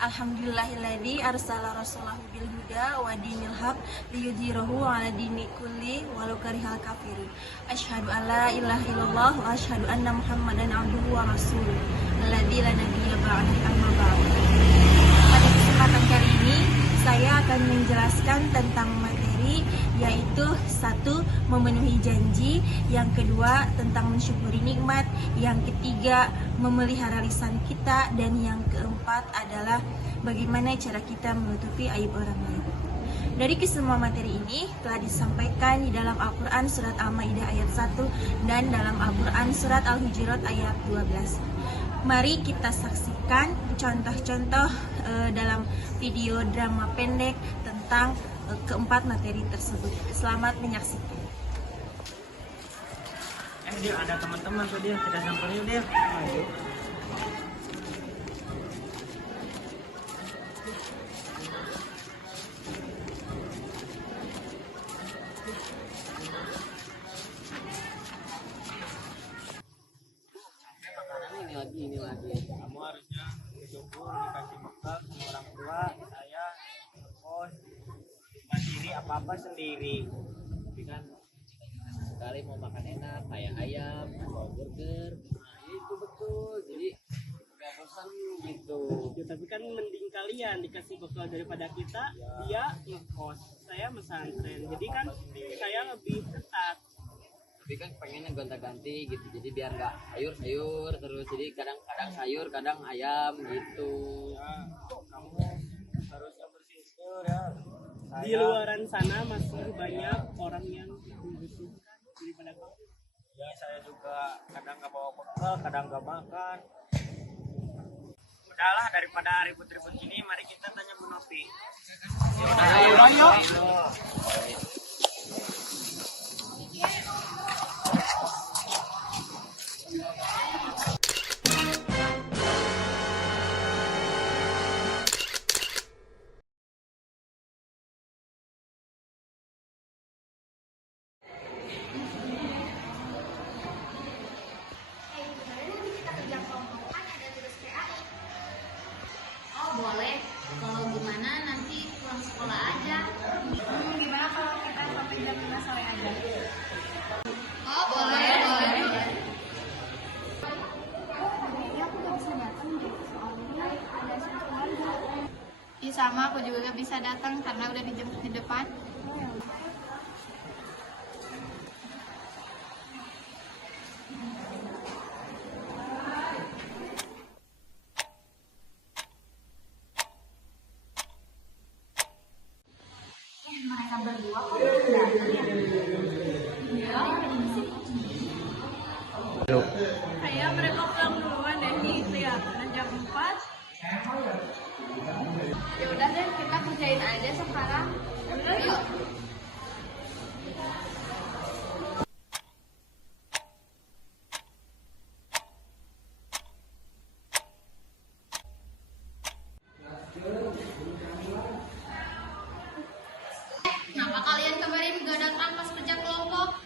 Alhamdulillahilladzi arsala rasulahu bil huda wa dinil haq liyudhhirahu 'ala dini kulli walau karihal kafirun. Asyhadu an la ilaha illallah wa asyhadu anna Muhammadan abduhu wa rasuluh. Alladzi la nabiyya ba'dahu amma ba'd. Pada kesempatan kali ini saya akan menjelaskan tentang materi, yaitu satu, memenuhi janji, yang kedua tentang mensyukuri nikmat, yang ketiga memelihara lisan kita, dan yang keempat adalah bagaimana cara kita menutupi aib orang lain. Dari kesemua materi ini telah disampaikan di dalam Al-Quran Surat Al-Ma'idah ayat 1 dan dalam Al-Quran Surat Al-Hujurat ayat 12. Mari kita saksikan contoh-contoh dalam video drama pendek tentang keempat materi tersebut. Selamat menyaksikan. Dia ada teman-teman tuh, dia kita samperin dia. Ayo. Ini lagi. Kamu harusnya bersyukur dikasih bekal sama orang tua. Saya kos mandiri apa-apa sendiri. Tapi kan sekali mau makan enak kayak ayam atau burger, nah itu betul, jadi nggak bosan gitu ya. Tapi kan mending kalian dikasih bekal daripada kita dia ngekos, saya pesantren, jadi kan saya lebih ketat. Tapi kan pengennya gonta-ganti gitu, jadi biar nggak sayur terus, jadi kadang-kadang sayur kadang ayam gitu ya. Kamu harusnya bersyukur ya. Di luaran sana masih banyak orang yang membutuhkan daripada kamu. Ya, saya juga kadang nggak bawa bekal, kadang nggak makan. Udahlah, daripada ribut-ribut gini, mari kita tanya Bu Novi. Ayo. Boleh, kalau gimana nanti pulang sekolah aja. Gimana kalau kita sampai jam 5 sore aja? Oh, boleh. Ya, aku gak bisa datang deh, soalnya ada acara keluarga. Iya, sama, aku juga gak bisa datang karena udah dijemput di depan. Mereka berdua kok belum datang ya? Iya, ini sih. Kayak mereka pulang duluan deh, nih kelihatannya jam 4. Ya udah deh, kita kerjain aja sekarang. Yuk. Kenapa kalian kemarin gak datang pas kerja kelompok?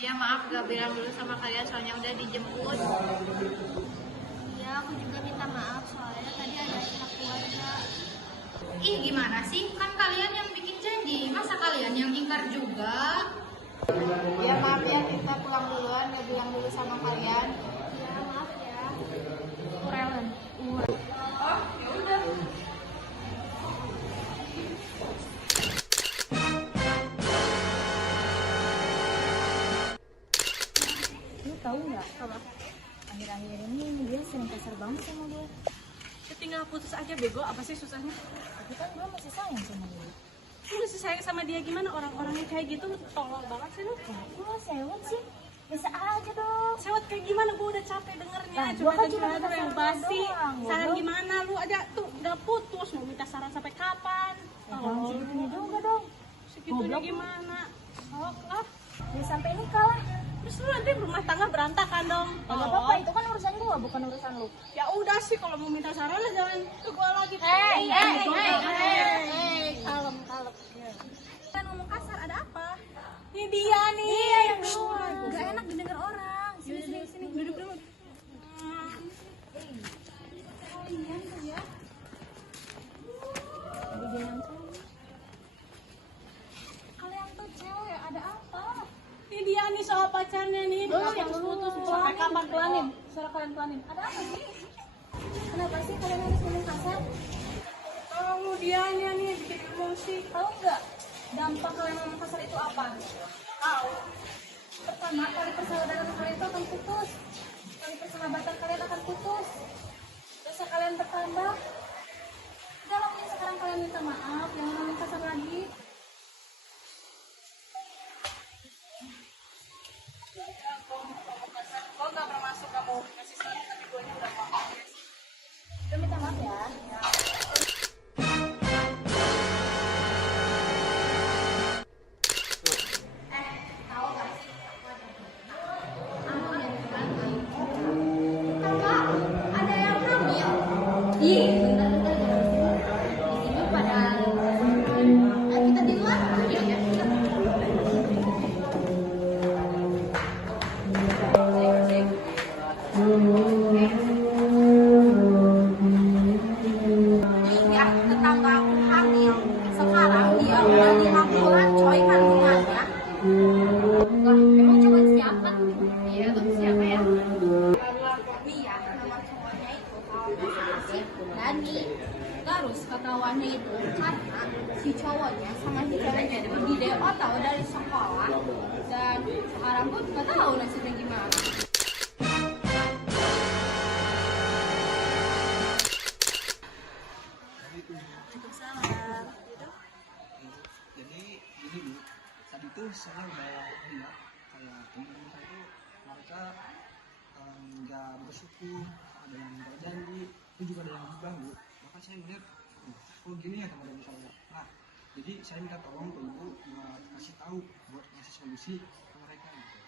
Ya maaf gak bilang dulu sama kalian soalnya udah dijemput. Iya, aku juga minta maaf soalnya tadi ada acara keluarga. Ih gimana sih? Kan kalian yang bikin janji, masa kalian yang ingkar juga? Ya maaf ya, kita pulang duluan, gak bilang dulu sama kalian. Ya, maaf ya. Kurelen. Oh, yaudah. Lu tahu nggak kalau akhir-akhir ini dia sering kasar banget sama gue. Ya tinggal putus aja bego, apa sih susahnya? Tapi kan gue masih sayang sama dia. Lu masih sayang sama dia gimana? Orang-orangnya kayak gitu lu tolol banget sih lu. Gue sewot sih. Bisa aja dong. Sewot kayak gimana? Gue udah capek dengernya. Nah, Cuma gua kan cuma curhat minta yang saran basi. doang, Saran goblok. gimana? Lu aja tuh udah putus, mau minta saran sampai kapan? Jangan segitunya juga dong. Segitunya Goblok. gimana? Sok lah. Ya sampai nikah lah. Terus lu nanti rumah tangga berantakan dong. Gak apa-apa, itu kan urusan gue, bukan urusan lu. Ya udah sih, kalau mau minta saran lah jangan ke gue lagi. Hey, Kalem. Kan ngomong kasar, ada apa? Ini dia nih. Iya yang duluan. Gak enak didengar orang. Sini. Duduk dulu. Kalian ya. Kalian tuh cewek, ada apa? Ini dia nih soal pacarnya nih. yang Putus-putus. lu. Sampai kapan kelanin? Suara kalian kelanin. Ada apa sih? Kenapa sih kalian harus ngomong kasar? Kamu dianya nih bikin emosi. Tahu nggak dampak kalian ngomong kasar itu apa? Tahu. Pertama, tali persahabatan kalian itu akan putus. Tali persahabatan kalian akan putus. Dosa kalian bertambah. Udah lah, mending sekarang kalian minta maaf, jangan ngomong kasar lagi. Kau nggak bermaksud kamu kasih saran, tapi guanya udah maaf. Udah minta maaf ya. Tahu nggak sih? Aku dan teman kakak, ada yang hamil. Ih, bentar-bentar jangan di sini pada. Kita di luar. Ayo ya. Ya, tetangga aku hamil. Sekarang dia udah 5 bulan coy kandungannya. Wah, emang cowok siapa? Iya, tuh siapa ya? Iya, nama cowoknya itu kalau nggak salah sih Dani. Terus ketahuannya itu karena si cowoknya sama si ceweknya itu di DO tahu dari sekolah, dan sekarang pun nggak tahu nasibnya gimana. Waalaikumsalam. Jadi gini Bu, tadi tuh saya udah lihat kayak teman-teman saya tuh mereka nggak bersyukur, ada yang nggak janji, itu juga ada yang bilang Bu. Maka saya melihat, kok gini ya teman-teman saya. Nah, jadi saya minta tolong ke Ibu kasih tahu buat ngasih solusi ke mereka gitu.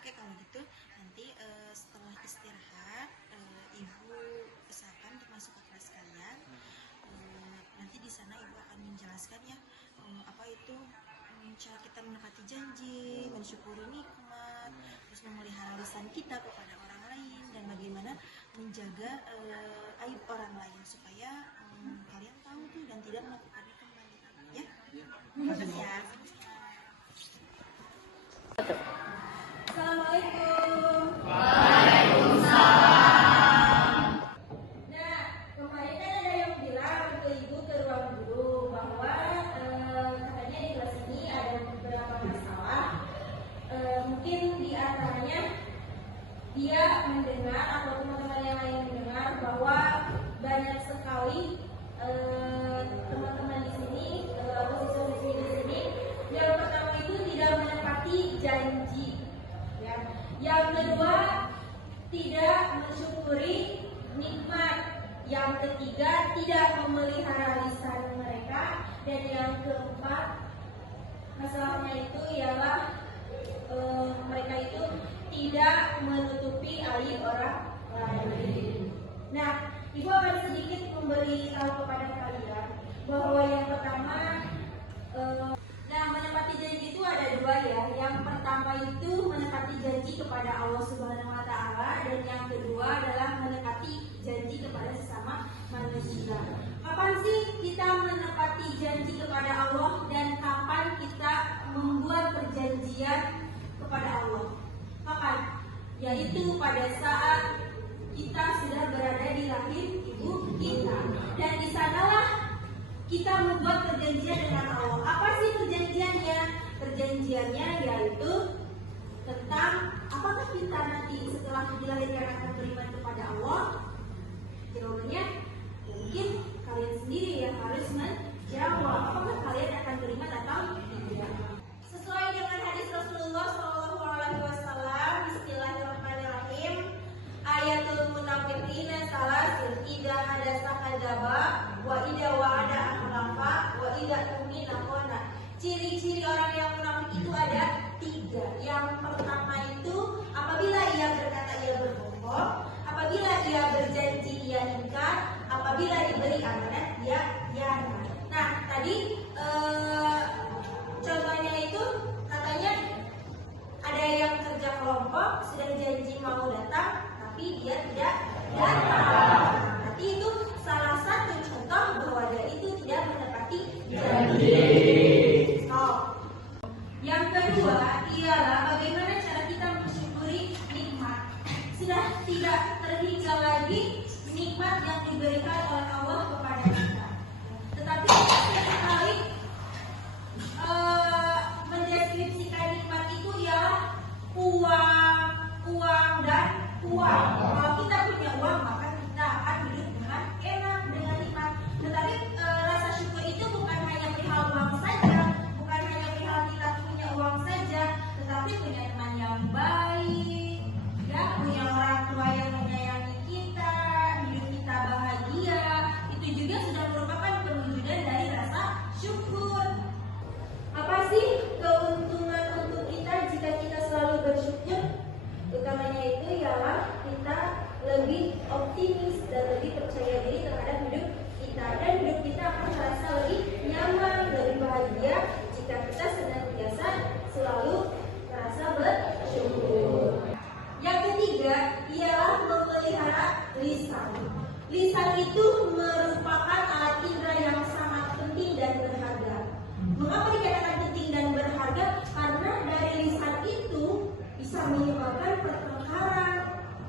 Oke, kalau gitu nanti setelah istirahat ibu usahakan untuk masuk ke kelas kalian. Nanti di sana ibu akan menjelaskan ya apa itu cara kita menepati janji, mensyukuri nikmat, terus memelihara lisan kita kepada orang lain, dan bagaimana menjaga aib orang lain supaya kalian tahu tuh dan tidak melakukannya kembali ya. Ya. Assalamualaikum. Nah, kemarin kan ada yang bilang ke ibu ke ruang guru bahwa katanya di kelas ini ada beberapa masalah. Mungkin di antaranya dia mendengar atau teman-teman yang lain mendengar bahwa banyak sekali teman-teman di sini atau siswa-siswi di sini yang pertama itu tidak menepati janji. Ya. Yang kedua, tidak mensyukuri nikmat. Yang ketiga, tidak memelihara lisan mereka. Dan yang keempat, masalahnya itu ialah mereka itu tidak menutupi aib orang lain. Nah, ibu akan sedikit memberi tahu kepada kalian bahwa yang pertama, nah, menepati janji itu ada dua ya. Yang pertama itu menepati janji kepada Allah Subhanahu Wa Taala, dan yang kedua adalah menepati janji kepada sesama manusia. Kapan sih kita menepati janji kepada Allah dan kapan kita membuat perjanjian kepada Allah? Kapan? Yaitu pada saat kita sudah berada di rahim ibu kita, dan di sanalah kita membuat perjanjian dengan Allah. Apa sih perjanjiannya? Perjanjiannya yaitu tentang apakah kita nanti setelah dilahirkan akan beriman kepada Allah. Jawabannya mungkin kalian sendiri yang harus menjawab apakah kalian akan beriman atau tidak. Sesuai dengan hadis Rasulullah SAW, Bismillahirrahmanirrahim. Ayatul munafiqina salasin, idza hadasa kadzaba wa idza wa'ada akhlafa wa idza tumina khana. Ciri-ciri orang yang munafik itu ada 3. Yang pertama itu apabila ia berkata ia berbohong, apabila ia berjanji ia ingkar, apabila diberi amanat ia khianat. Nah, tadi contohnya itu katanya ada yang kerja kelompok sudah janji mau datang tapi dia tidak datang. Nanti itu merupakan alat indera yang sangat penting dan berharga. Mengapa dikatakan penting dan berharga? Karena dari lisan itu bisa menyebabkan pertengkaran,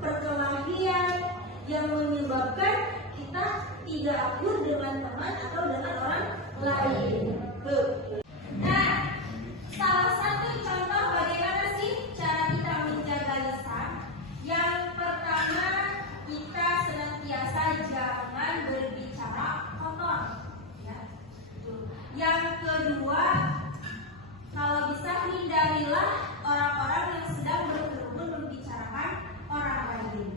perkelahian, yang menyebabkan kita tidak akur dengan teman atau dengan orang lain. Nah, salah satu contoh bagaimana sih cara kita menjaga lisan? Yang pertama, kita senantiasa jangan berbicara kotor. Ya. Yang kedua, kalau bisa hindarilah orang-orang yang sedang berkerumun membicarakan orang lain.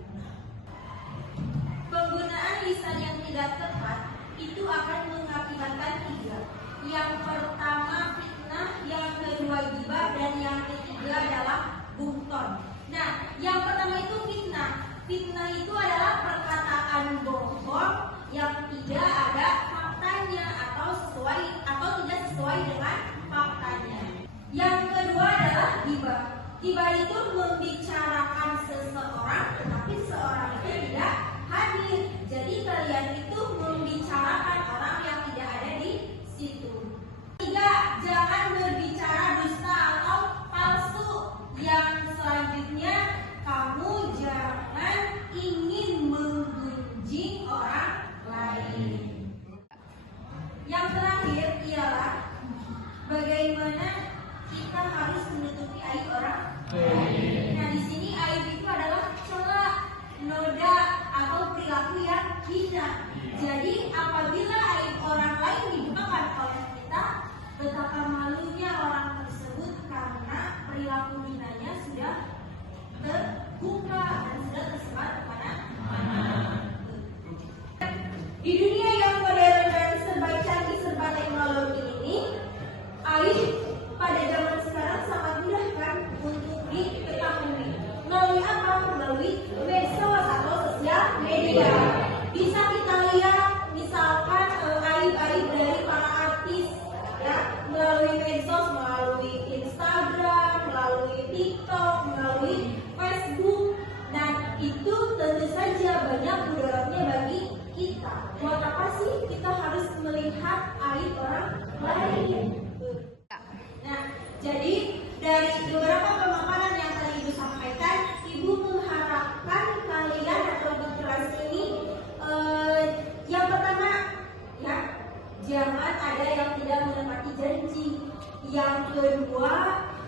Penggunaan lisan yang tidak tepat itu akan mengakibatkan 3. Yang pertama fitnah, yang kedua gibah, dan yang ketiga adalah buhton. Nah, yang pertama itu fitnah. Fitnah itu adalah perkataan bohong yang tidak ada faktanya atau tidak sesuai dengan faktanya. Yang kedua adalah gibah. Gibah itu membicarakan seseorang tetapi seorang itu tidak hadir. Jadi kalian itu membicarakan orang yang tidak ada di situ. 3, jangan berbicara dusta atau palsu. Yang selanjutnya, kamu jangan ingin menggunjing orang lain. Yang terakhir ialah bagaimana kita harus menutupi aib orang lain. Nah, di sini aib itu adalah celah, noda, atau perilaku yang hina. Jadi apabila aib orang lain dibukakan oleh kita, betapa malunya orang tersebut karena perilaku hinanya sudah terbuka dan sudah tersebar kemana-mana. Di dunia yang modern dan serba canggih, serba teknologi ini, aib pada zaman sekarang sangat mudah kan untuk diketahui. Melalui apa? Melalui medsos atau sosial media. Bisa kita lihat misalkan aib-aib dari para artis ya, melalui medsos, melalui Instagram, melalui TikTok, melalui Facebook. Dan itu tentu saja banyak mudaratnya bagi kita. Buat apa sih kita harus melihat aib orang lain? Nah, jadi dari beberapa pemaparan yang tadi Ibu sampaikan, Ibu mengharapkan kalian atau di kelas ini yang pertama ya, jangan ada yang tidak menepati janji. Yang kedua,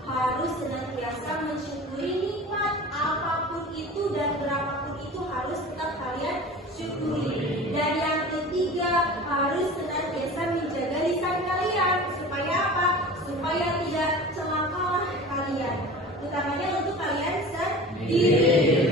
harus senantiasa mensyukuri nikmat apapun itu dan berapapun itu harus tetap kalian syukuri. Dan yang ketiga, harus senantiasa menjaga lisan kalian supaya apa? Supaya tidak celakalah kalian, utamanya untuk kalian sendiri.